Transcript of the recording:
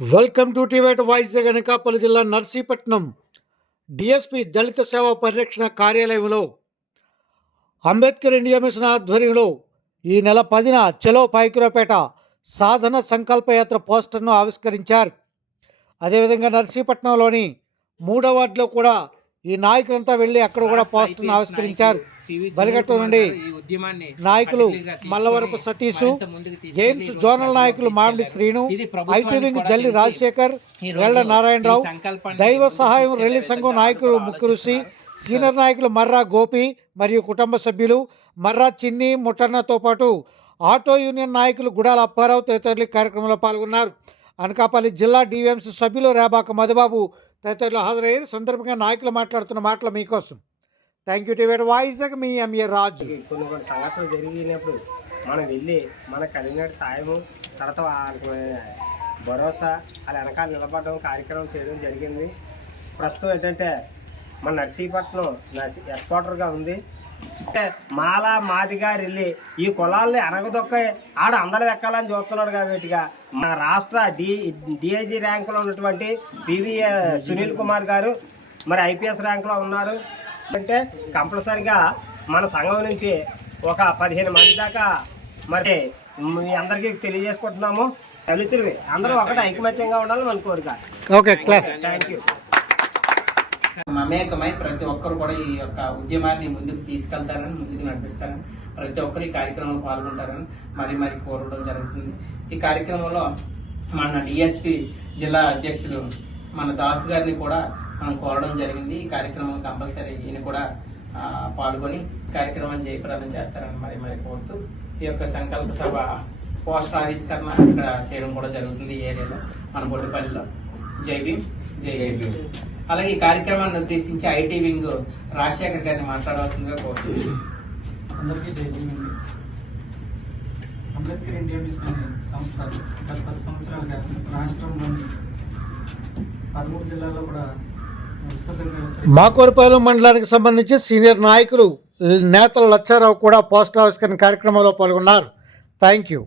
Welcome to టీవేట్ వైజాగ్ అనకాపల్లి జిల్లా Narsipatnam. DSP దళిత సేవా పరిరక్షణ కార్యాలయంలో అంబేద్కర్ ఇండియా మిషన్ ఆధ్వర్యంలో ఈ నెల పదిన చలో పైకురపేట సాధన సంకల్పయాత్ర పోస్టర్ను ఆవిష్కరించారు. అదేవిధంగా నర్సీపట్నంలోని మూడో వార్డులో కూడా ఈ నాయకులంతా వెళ్ళి అక్కడ కూడా పోస్టర్ను ఆవిష్కరించారు. బలిగట్టు నుండి నాయకులు మల్లవరపు సతీషు గేమ్స్ జోనల్ నాయకులు మామిడి శ్రీను ఐటీ వింగ్ జల్లి రాజశేఖర్ వెళ్ళ నారాయణరావు దైవ సహాయం రెల్లి సంఘం నాయకులు ముక్కురుసి సీనియర్ నాయకులు మర్రా గోపి మరియు కుటుంబ సభ్యులు మర్రా చిన్ని ముట్టన్నతో పాటు ఆటో యూనియన్ నాయకులు గుడాల అప్పారావు తదితరులు కార్యక్రమంలో పాల్గొన్నారు. అనకాపల్లి జిల్లా డివిఎంసీ సభ్యులు రేబాక మధుబాబు తదితరులు హాజరయ్యారు. సందర్భంగా నాయకులు మాట్లాడుతున్న మాటలు మీకోసం. థ్యాంక్ యూ టీవీ వైజాగ్ మీ ఎంఏ రాజు కొన్ని కొన్ని సంఘటనలు జరిగినప్పుడు మనం వెళ్ళి మన కలిగినట్టు సాయము తర్వాత భరోసా వాళ్ళ వెనకాల నిలబడడం కార్యక్రమం చేయడం జరిగింది. ప్రస్తుతం ఏంటంటే మన నర్సీపట్నం నర్సీ హెడ్ క్వార్టర్గా ఉంది. అంటే మాల మాదిగా వెళ్ళి ఈ కులాల్ని అనగదొక్క ఆడ అందరం ఎక్కాలని చూస్తున్నాడు కాబట్టిగా మన రాష్ట్ర డి డిఐజీ ర్యాంకులో ఉన్నటువంటి పివి సునీల్ కుమార్ గారు మరి ఐపీఎస్ ర్యాంకులో ఉన్నారు. అంటే కంపల్సరిగా మన సంఘం నుంచి ఒక పదిహేను మంది దాకా మరి మీ అందరికీ తెలియజేసుకుంటున్నాము. దళితులవి అందరూ ఒకటి ఐకమత్యంగా ఉండాలని మన కోరిక. Okay clap. థ్యాంక్ యూ మమేకమై ప్రతి ఒక్కరు కూడా ఈ యొక్క ఉద్యమాన్ని ముందుకు తీసుకెళ్తారని ముందుకు నడిపిస్తారని ప్రతి ఒక్కరు ఈ కార్యక్రమంలో పాల్గొంటారని మరి మరి కోరడం జరుగుతుంది. ఈ కార్యక్రమంలో మన డిఎస్పి జిల్లా అధ్యక్షులు మన దాస్ గారిని కూడా మనం కోరడం జరిగింది. ఈ కార్యక్రమం కంపల్సరీ ఈయన కూడా ఆ, పాల్గొని కార్యక్రమం జయప్రదం చేస్తారని మరి మరి కోరుతూ ఈ యొక్క సంకల్ప సభ పోస్టర్ ఆవిష్కరణ ఇక్కడ చేయడం కూడా జరుగుతుంది ఈ ఏరియాలో మన బొడ్డుపల్లిలో. జై భీమ్. జై భీమ్. అలాగే ఈ కార్యక్రమాన్ని ఉద్దేశించి ఐటీ వింగ్ రాజశేఖర్ గారిని మాట్లాడవలసిందిగా కోరుతున్నాను అందరికీ జైభీమండి అంబేద్కర్ ఇండియా మిషన్ అనే సంస్థ గత పది సంవత్సరాలుగా రాష్ట్రంలోని పదమూడు జిల్లాల్లో కూడా మాకోరపాలెం మండలానికి సంబంధించి సీనియర్ నాయకులు నేతల లచ్చారావు కూడా పోస్ట్ ఆవిష్కరణ కార్యక్రమంలో పాల్గొన్నారు. Thank you